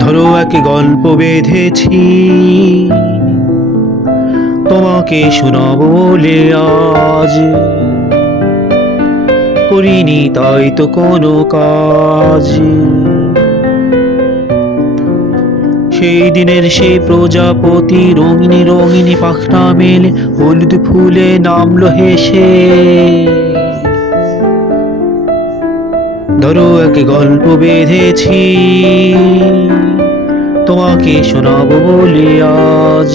ধরো এক গল্প বেঁধেছি, তোমাকে শোনাবো বলে আজ। করিনি তাই তো কোনো কাজ। সেই দিনের সেই প্রজাপতি রঙিনী রঙিনী পাখনা মেলে হলুদ ফুলে নামলো হেসে। ধরো এক গল্প বেঁধেছি, তোমাকে শোনাবো বলে আজ।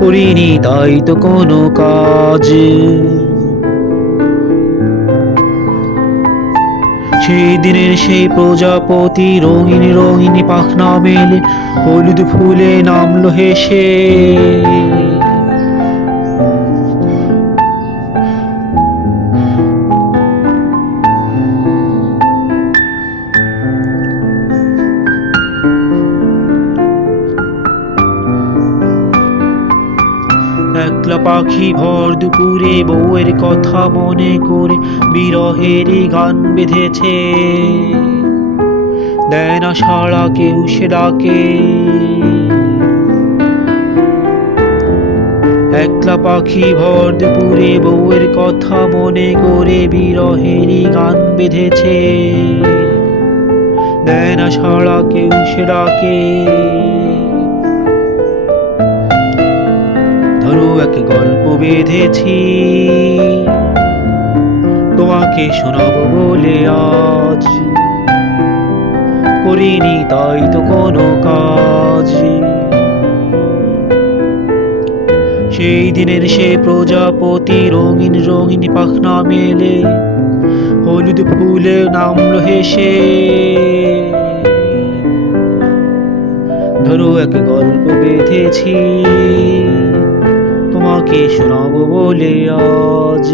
করিনি তাই তো কোনো কাজ। সেই দিনের সেই প্রজাপতি রঙিনী রঙিনী পাখনা মেলে হলুদ ফুলে নামলো হেসে। একলা পাখি ভর দুপুরে বউয়ের কথা মনে করে বিরহেরই গান বেঁধেছে। দেয় না সাড়া কেউ সে ডাকে। একলা পাখি ভর দুপুরে বউয়ের কথা মনে করে বিরহেরই গান বেঁধেছে। দেয় না সাড়া কেউ সে ডাকে। ধরো এক গল্প বেঁধেছি, তোমাকে শোনাবো বলে আজ। করিনি তাই তো কোনো কাজ। সেই দিনের সে প্রজাপতি রঙিন রঙিন পাখনা মেলে হলুদ ফুলে নামলো হেসে। ধরো এক গল্প বেঁধেছি, তোমাকে শোনাবো বলে আজ।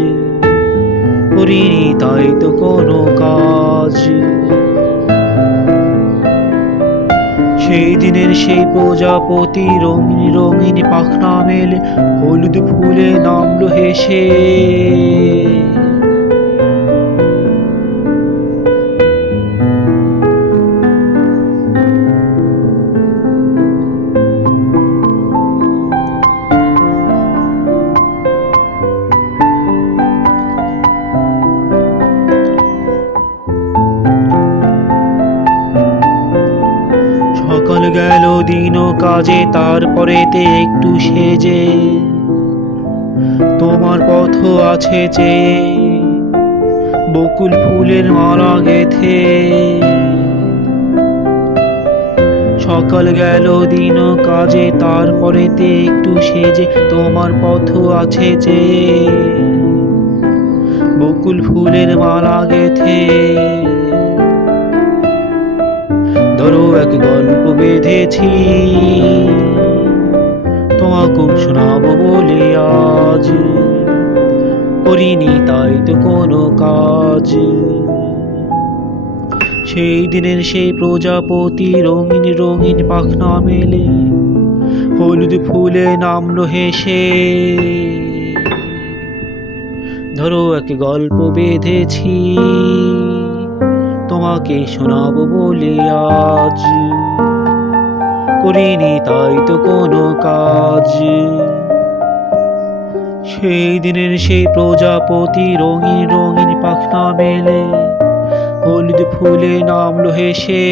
করিনি তাই তো কোনো কাজ। সেই দিনের সেই প্রজাপতি রঙিন রঙিন পাখনা মেলে হলুদ ফুলে নামলো হেসে। সকাল গেল দিন কাজে, তারপরেতে একটু সেজে তোমার পথ আছে চেয়ে বকুল ফুলের মালা গেথে। সকাল গেল দিন কাজে, তারপরেতে একটু সেজে তোমার পথ আছে চেয়ে বকুল ফুলের মালা গেথে। ধরো এক গল্প বেঁধেছি, তোমাকে শোনাবো বলে আজ। করিনি তাই তো কোনো কাজ। সেই দিনের সেই প্রজাপতি রঙিন রঙিন পাখনা মেলে হলুদ ফুলে নামলো হেসে। ধরো এক গল্প বেঁধেছি, তোমাকে শোনাবো বলে আজ। করিনি তাই তো কোনো কাজ। সেই দিনের সেই প্রজাপতি রঙিন রঙিন পাখনা মেলে হলুদ ফুলে নামলো হেসে।